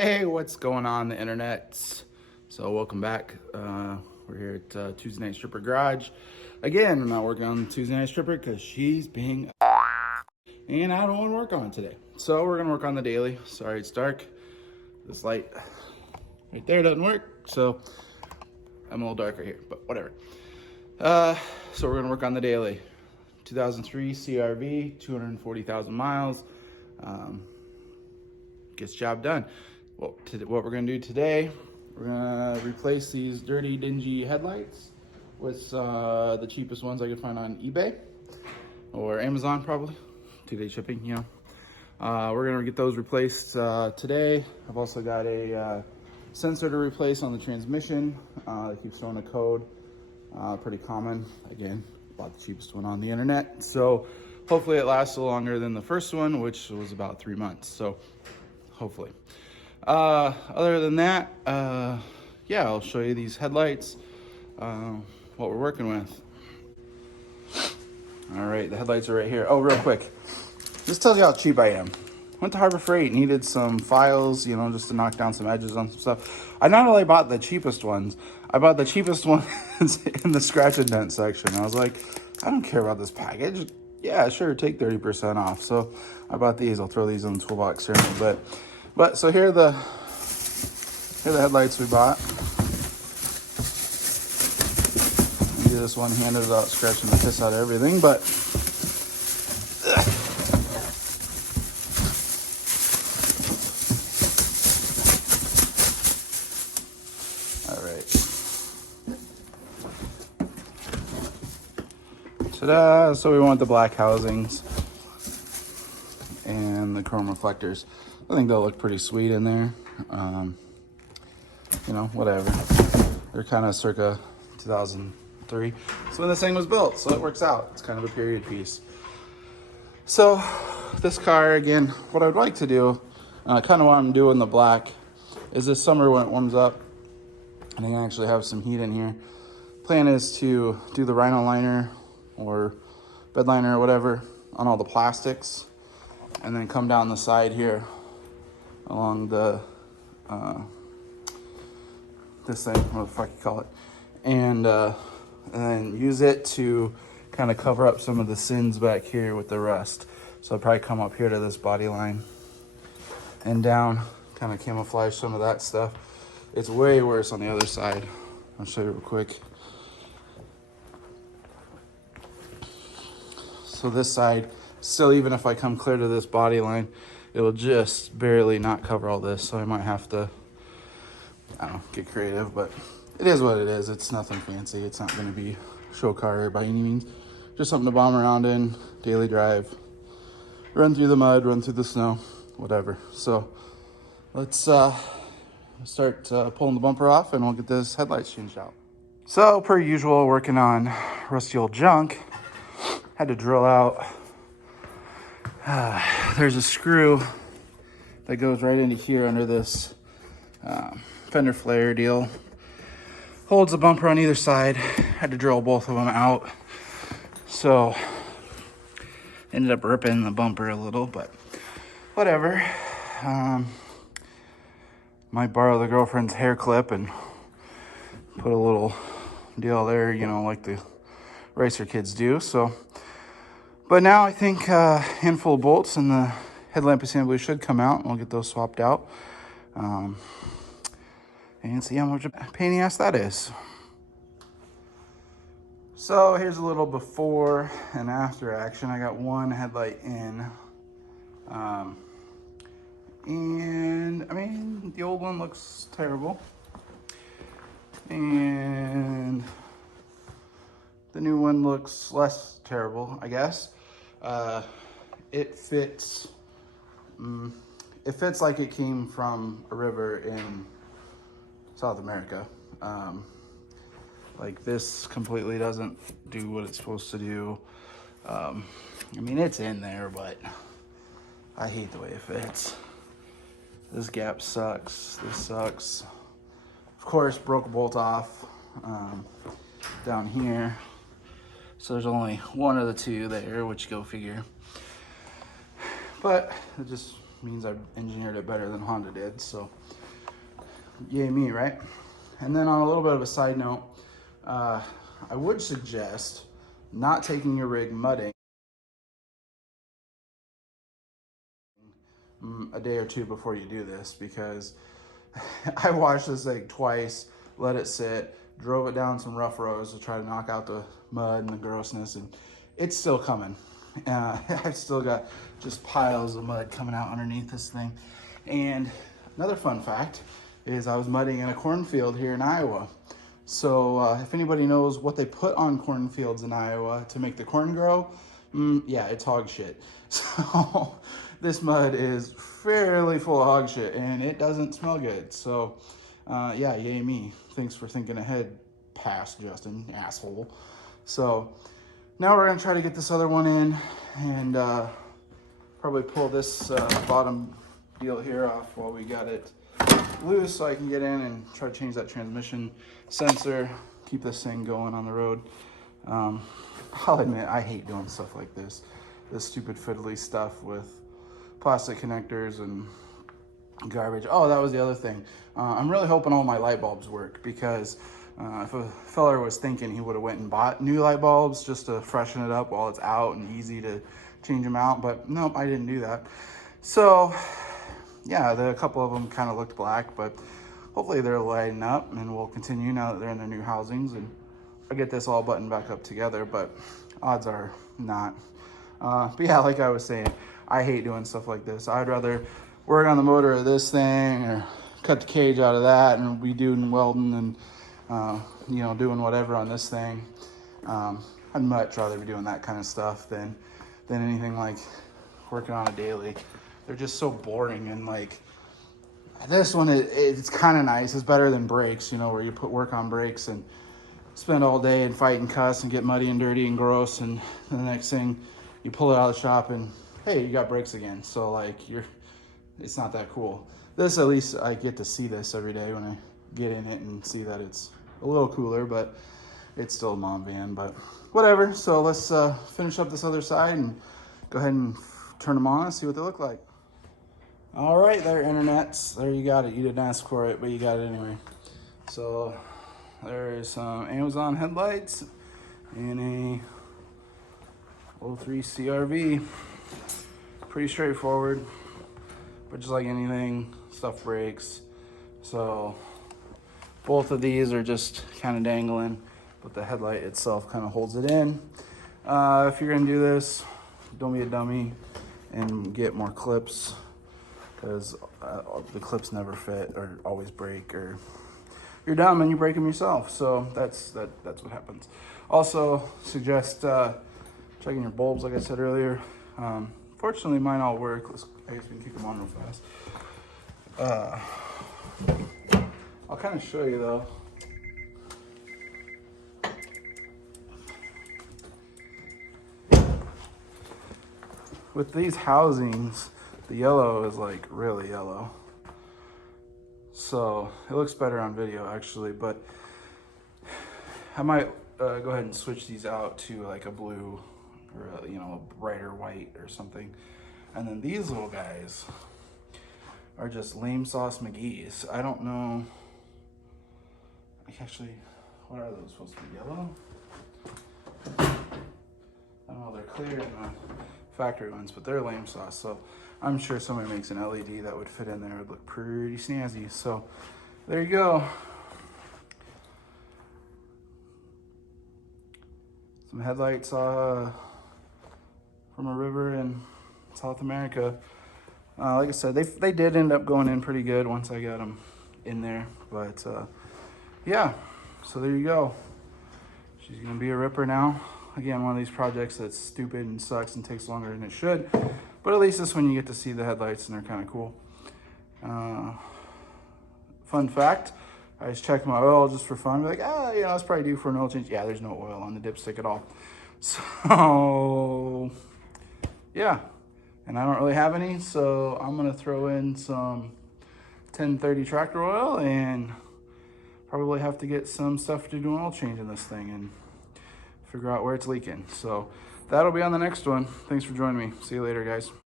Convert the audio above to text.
Hey, what's going on the internet? So welcome back. We're here at Tuesday Night Stripper Garage. Again, I'm not working on Tuesday Night Stripper because she's being and I don't want to work on it today. So we're gonna work on the daily. Sorry it's dark. This light right there doesn't work, so I'm a little darker here, but whatever. So we're gonna work on the daily. 2003 CRV, 240,000 miles. Gets job done. What we're gonna do today, we're gonna replace these dirty, dingy headlights with the cheapest ones I could find on eBay or Amazon, probably. 2-day shipping, you know. We're gonna get those replaced today. I've also got a sensor to replace on the transmission that keeps throwing a code. Pretty common. Again, bought the cheapest one on the internet. So hopefully it lasts a little longer than the first one, which was about 3 months. So hopefully. Other than that, yeah, I'll show you these headlights, what we're working with. All right, the headlights are right here. Oh, real quick. This tells you how cheap I am. Went to Harbor Freight, needed some files, you know, just to knock down some edges on some stuff. I not only bought the cheapest ones, I bought the cheapest ones in the scratch and dent section. I was like, I don't care about this package. Yeah, sure, take 30% off. So I bought these. I'll throw these in the toolbox here in a little bit. But so here are the headlights we bought. I do this one-handed without scratching the piss out of everything, but all right. Ta-da! So we want the black housings and the chrome reflectors. I think they'll look pretty sweet in there. You know, whatever. They're kind of circa 2003. So when this thing was built, so it works out. It's kind of a period piece. So this car, again, what I would like to do, kind of what I'm doing the black, is this summer when it warms up, and I can actually have some heat in here. Plan is to do the Rhino liner or bed liner or whatever on all the plastics, and then come down the side here along the this thing, what the fuck you call it, and then use it to kind of cover up some of the sins back here with the rust. So I'll probably come up here to this body line and down, kind of camouflage some of that stuff. It's way worse on the other side. I'll show you real quick. So this side, still, even if I come clear to this body line, it'll just barely not cover all this. So I might have to, I don't know, get creative, but it is what it is. It's nothing fancy. It's not going to be show car by any means. Just something to bomb around in, daily drive, run through the mud, run through the snow, whatever. So let's start pulling the bumper off, and we'll get this headlights changed out. So per usual, working on rusty old junk. Had to drill out. There's a screw that goes right into here under this fender flare deal. Holds the bumper on either side. Had to drill both of them out. So ended up ripping the bumper a little, but whatever. Might borrow the girlfriend's hair clip and put a little deal there, you know, like the racer kids do. So, but now I think a handful of bolts and the headlamp assembly should come out, and we'll get those swapped out. And see how much of a pain in the ass that is. So here's a little before and after action. I got one headlight in. And I mean, the old one looks terrible. And the new one looks less terrible, I guess. It fits like it came from a river in South America. Like this completely doesn't do what it's supposed to do. I mean, it's in there, but I hate the way it fits. This gap sucks. This sucks. Of course, broke a bolt off down here. So there's only one of the two there, which go figure. But it just means I've engineered it better than Honda did. So yay me, right? And then on a little bit of a side note, I would suggest not taking your rig mudding a day or two before you do this, because I washed this thing twice, let it sit, drove it down some rough roads to try to knock out the mud and the grossness, and it's still coming. I've still got just piles of mud coming out underneath this thing. And another fun fact is I was mudding in a cornfield here in Iowa. So if anybody knows what they put on cornfields in Iowa to make the corn grow, yeah, it's hog shit. So this mud is fairly full of hog shit, and it doesn't smell good. So yeah, yay me. Thanks for thinking ahead, past Justin, asshole. So now we're gonna try to get this other one in, and probably pull this bottom deal here off while we got it loose, so I can get in and try to change that transmission sensor, keep this thing going on the road. I'll admit, I hate doing stuff like this stupid fiddly stuff with plastic connectors and garbage. Oh, that was the other thing. I'm really hoping all my light bulbs work, because if a fella was thinking, he would have went and bought new light bulbs just to freshen it up while it's out and easy to change them out. But nope, I didn't do that. So yeah, a couple of them kind of looked black, but hopefully they're lighting up, and we'll continue now that they're in their new housings, and I'll get this all buttoned back up together, but odds are not. But yeah, like I was saying, I hate doing stuff like this. I'd rather work on the motor of this thing, or cut the cage out of that, and be doing welding and you know, doing whatever on this thing. I'd much rather be doing that kind of stuff than anything like working on a daily. They're just so boring, and like this one, it's kind of nice. It's better than brakes, you know, where you put work on brakes and spend all day and fight and cuss and get muddy and dirty and gross, and the next thing you pull it out of the shop and hey, you got brakes again. So like it's not that cool. This, at least I get to see this every day when I get in it and see that it's a little cooler, but it's still a mom van, but whatever. So let's finish up this other side and go ahead and turn them on and see what they look like. All right, there, internets. There, you got it. You didn't ask for it, but you got it anyway. So there's some Amazon headlights and a 03 CRV. Pretty straightforward, but just like anything, stuff breaks. So both of these are just kind of dangling, but the headlight itself kind of holds it in. If you're gonna do this, don't be a dummy and get more clips, because the clips never fit or always break, or you're dumb and you break them yourself. So that's what happens. Also suggest checking your bulbs, like I said earlier. Fortunately, mine all work. I guess we can kick them on real fast. I'll kind of show you though. With these housings, the yellow is like really yellow. So it looks better on video actually, but I might go ahead and switch these out to like a blue, or a, you know, a brighter white or something. And then these little guys are just lame sauce McGee's. I don't know. Actually, what are those supposed to be? Yellow? I don't know, they're clear in the factory ones, but they're lame sauce. So I'm sure somebody makes an LED that would fit in there. It would look pretty snazzy. So there you go. Some headlights from a river in South America. Like I said, they did end up going in pretty good once I got them in there. But yeah, so there you go. She's gonna be a ripper now. Again, one of these projects that's stupid and sucks and takes longer than it should. But at least this one you get to see the headlights and they're kind of cool. Fun fact, I just checked my oil just for fun. Be like, you know, it's probably due for an oil change. Yeah, there's no oil on the dipstick at all. So yeah, and I don't really have any, so I'm gonna throw in some 1030 tractor oil and probably have to get some stuff to do an oil change in this thing and figure out where it's leaking. So that'll be on the next one. Thanks for joining me. See you later, guys.